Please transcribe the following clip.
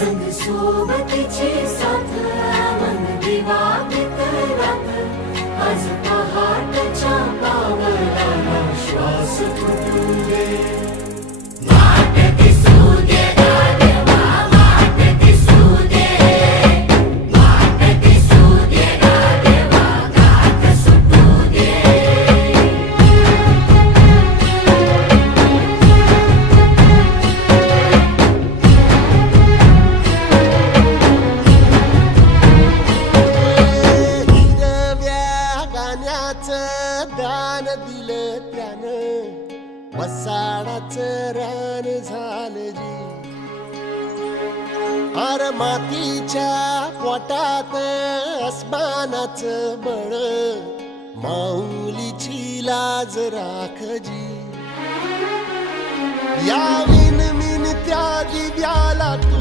संग सोबतीची साथ मन दिवाळीत रात आज पहाटच्या पावलाला श्वास फुटू दे वाट दिसू दे गाढवा वाट दिसू दे वाट दिसू दे गाढवा गाठ सुटू दे दान दिलं त्यानं वसाडाचं रान झालं जी अर मातीच्या पोटात अस्मानाचं बळ माऊलीची लाज राखजी या विनमिन त्या दिव्याला